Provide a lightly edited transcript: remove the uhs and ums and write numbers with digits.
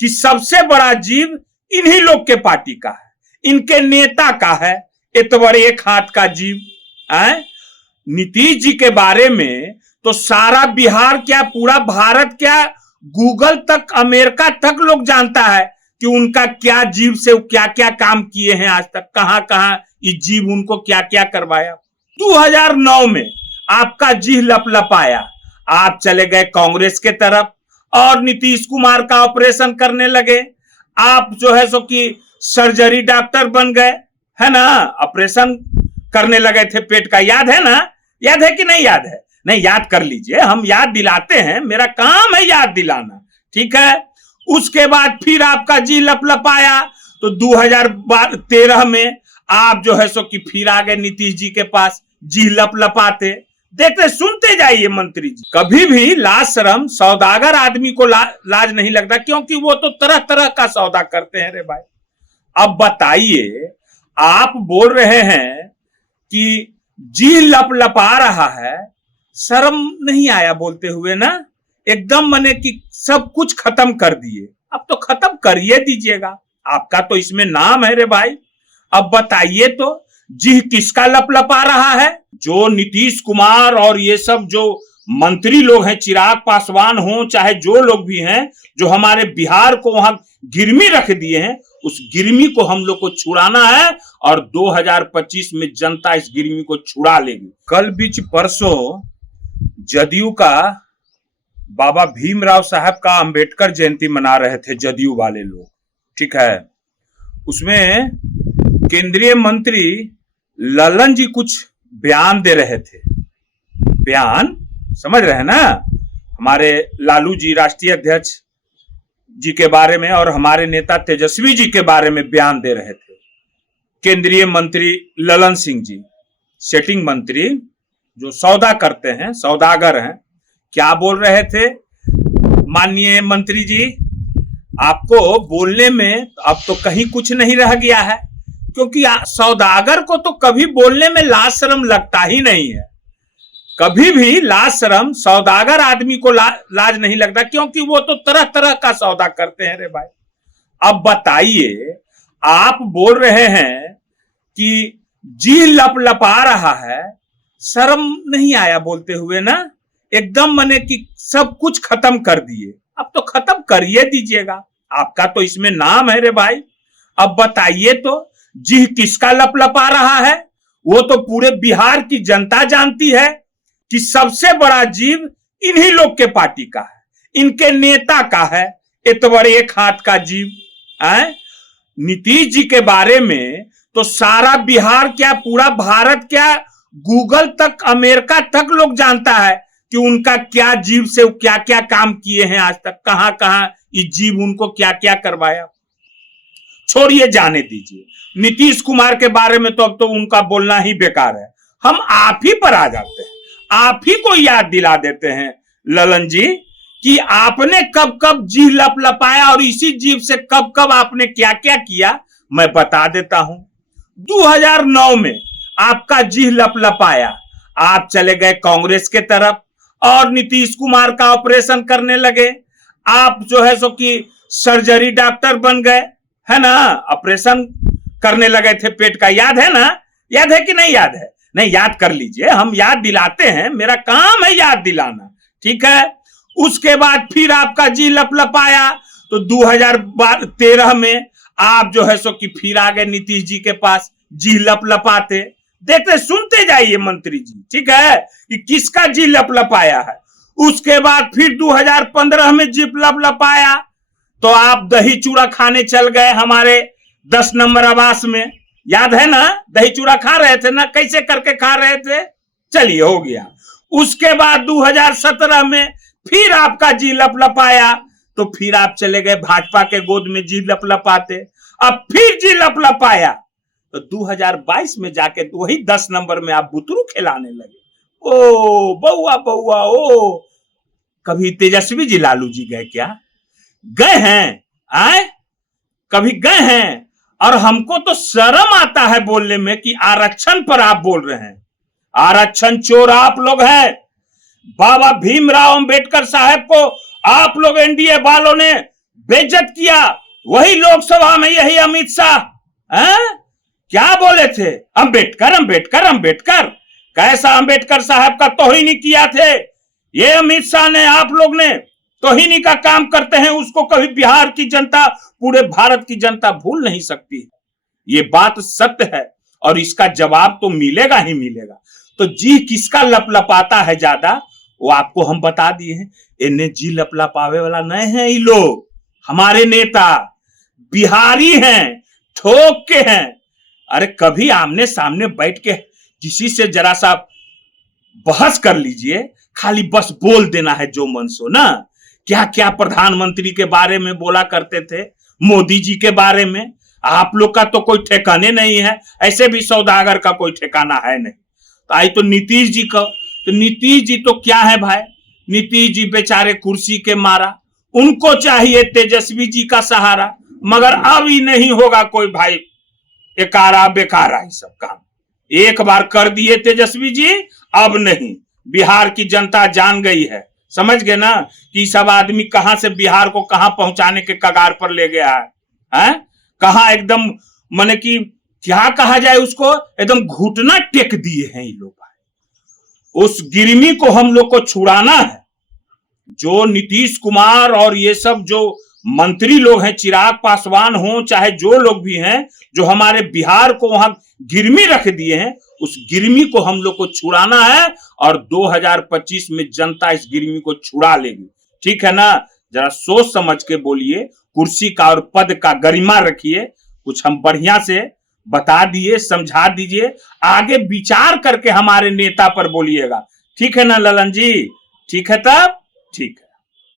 कि सबसे बड़ा जीव इन्हीं लोग के पार्टी का है, इनके नेता का है, इतवर एक हाथ का जीव है। नीतीश जी के बारे में तो सारा बिहार क्या, पूरा भारत क्या, गूगल तक, अमेरिका तक लोग जानता है कि उनका क्या जीव से क्या क्या काम किए हैं आज तक, कहां कहां इस जीव उनको क्या क्या करवाया। 2009 में आपका जी लपलपाया, आप चले गए कांग्रेस के तरफ और नीतीश कुमार का ऑपरेशन करने लगे। आप जो है सो कि सर्जरी डॉक्टर बन गए, है ना, ऑपरेशन करने लगे थे पेट का, याद है ना, याद है कि नहीं याद है? नहीं, याद कर लीजिए, हम याद दिलाते हैं, मेरा काम है याद दिलाना, ठीक है। उसके बाद फिर आपका जी लपलपाया तो 2013 में आप जो है सो कि फिर आ गए नीतीश जी के पास जी लपलपाते। देखते सुनते जाइए मंत्री जी, कभी भी लाज शर्म सौदागर आदमी को लाज नहीं लगता, क्योंकि वो तो तरह तरह का सौदा करते हैं रे भाई। अब बताइए, आप बोल रहे हैं कि जी लपलपा रहा है, शर्म नहीं आया बोलते हुए ना? एकदम मने कि सब कुछ खत्म कर दिए, अब तो खत्म करिए दीजिएगा, आपका तो इसमें नाम है रे भाई। अब बताइए तो जी किसका लपलपा रहा है? जो नीतीश कुमार और ये सब जो मंत्री लोग हैं, चिराग पासवान हो चाहे जो लोग भी हैं, जो हमारे बिहार को वहां गिरमी रख दिए हैं, उस गिरमी को हम लोग को छुड़ाना है और 2025 में जनता इस गिरमी को छुड़ा लेगी। कल बीच परसों जदयू का बाबा भीमराव साहब का अंबेडकर जयंती मना रहे थे जदयू वाले लोग, ठीक है। उसमें केंद्रीय मंत्री ललन जी कुछ बयान दे रहे थे, बयान समझ रहे हैं ना, हमारे लालू जी राष्ट्रीय अध्यक्ष जी के बारे में और हमारे नेता तेजस्वी जी के बारे में बयान दे रहे थे। केंद्रीय मंत्री ललन सिंह जी, सेटिंग मंत्री जो सौदा करते हैं, सौदागर हैं, क्या बोल रहे थे? माननीय मंत्री जी, आपको बोलने में अब तो कहीं कुछ नहीं रह गया है, क्योंकि सौदागर को तो कभी बोलने में लाज शर्म लगता ही नहीं है, कभी भी लाज शर्म सौदागर आदमी को लाज नहीं लगता, क्योंकि वो तो तरह तरह का सौदा करते हैं रे भाई। अब बताइए, आप बोल रहे हैं कि जी लपलपा रहा है, शर्म नहीं आया बोलते हुए ना? एकदम मने कि सब कुछ खत्म कर दिए, अब तो खत्म करिए दीजिएगा, आपका तो इसमें नाम है रे भाई। अब बताइए तो जी किसका लपलपा रहा है? वो तो पूरे बिहार की जनता जानती है कि सबसे बड़ा जीव इन्हीं लोग के पार्टी का है, इनके नेता का है, इतवर एक हाथ का जीव है। नीतीश जी के बारे में तो सारा बिहार क्या, पूरा भारत क्या, गूगल तक, अमेरिका तक लोग जानता है कि उनका क्या जीव से क्या क्या काम किए हैं आज तक, कहां कहां इस जीव उनको क्या क्या करवाया। छोड़िए, जाने दीजिए, नीतीश कुमार के बारे में तो अब तो उनका बोलना ही बेकार है। हम आप ही पर आ जाते हैं, आप ही को याद दिला देते हैं ललन जी कि आपने कब कब जी लपलपाया और इसी जीव से कब कब आपने क्या क्या किया। मैं बता देता हूं, 2009 में आपका जी लपलपाया, आप चले गए कांग्रेस के तरफ और नीतीश कुमार का ऑपरेशन करने लगे। आप जो है सो कि सर्जरी डॉक्टर बन गए, है ना, ऑपरेशन करने लगे थे पेट का, याद है ना, याद है कि नहीं याद है? नहीं, याद कर लीजिए, हम याद दिलाते हैं, मेरा काम है याद दिलाना, ठीक है। उसके बाद फिर आपका जी लपलपाया तो 2013 में आप जो है सो कि फिर आ गए नीतीश जी के पास जी लपलपाते। देखते सुनते जाइए मंत्री जी, ठीक है, कि किसका जी लपलपाया है। उसके बाद फिर 2015 में जी लपलपाया तो आप दही चूड़ा खाने चल गए हमारे 10 नंबर आवास में, याद है ना, दही चूड़ा खा रहे थे ना, कैसे करके खा रहे थे, चलिए हो गया। उसके बाद 2017 में फिर आपका जी लपलपाया तो फिर आप चले गए भाजपा के गोद में जी लपलपाते। अब फिर जी लपलपाया तो 2022 में जाके तो वही 10 नंबर में आप बुतरू खिलाने लगे। ओ बउआ बउआ, ओ कभी तेजस्वी जी लालू जी गए क्या? गए हैं? आए कभी गए हैं? और हमको तो शर्म आता है बोलने में कि आरक्षण पर आप बोल रहे हैं। आरक्षण चोर आप लोग हैं। बाबा भीमराव अंबेडकर साहब को आप लोग एनडीए वालों ने बेइज्जत किया। वही लोकसभा में यही अमित शाह क्या बोले थे, अंबेडकर अंबेडकर अंबेडकर। कैसा अंबेडकर साहब का तौहीन किया थे ये अमित शाह ने। आप लोग ने तौहीनी का काम करते हैं, उसको कभी बिहार की जनता, पूरे भारत की जनता भूल नहीं सकती। ये बात सत्य है और इसका जवाब तो मिलेगा ही मिलेगा। तो जी किसका लपलपाता है ज्यादा वो आपको हम बता दिए हैं। इन्हें जी लपलपावे वाला नहीं है, ये लोग हमारे नेता बिहारी हैं, ठोक के हैं। अरे कभी आमने सामने बैठ के किसी से जरा सा बहस कर लीजिए, खाली बस बोल देना है जो मन सो ना। क्या क्या प्रधानमंत्री के बारे में बोला करते थे, मोदी जी के बारे में। आप लोग का तो कोई ठिकाने नहीं है, ऐसे भी सौदागर का कोई ठिकाना है नहीं। तो आई तो नीतीश जी का, तो नीतीश जी तो क्या है भाई, नीतीश जी बेचारे कुर्सी के मारा, उनको चाहिए तेजस्वी जी का सहारा। मगर अब ही नहीं होगा कोई भाई, एकारा बेकारा ही सब काम। एक बार कर दिए तेजस्वी जी, अब नहीं। बिहार की जनता जान गई है, समझ गए ना कि सब आदमी कहां से बिहार को कहां पहुंचाने के कगार पर ले गया है, कहां एकदम माने कि क्या कहा जाए उसको, एकदम घुटना टेक दिए हैं ये लोग। उस गिरमी को हम लोग को छुड़ाना है। जो नीतीश कुमार और ये सब जो मंत्री लोग हैं, चिराग पासवान हो चाहे जो लोग भी हैं, जो हमारे बिहार को वहां गिरमी रख दिए हैं, उस गिरमी को हम लोग को छुड़ाना है। और 2025 में जनता इस गिरमी को छुड़ा लेगी, ठीक है ना। जरा सोच समझ के बोलिए, कुर्सी का और पद का गरिमा रखिए। कुछ हम बढ़िया से बता दिए, समझा दीजिए, आगे विचार करके हमारे नेता पर बोलिएगा, ठीक है ना ललन जी। ठीक है तब, ठीक है।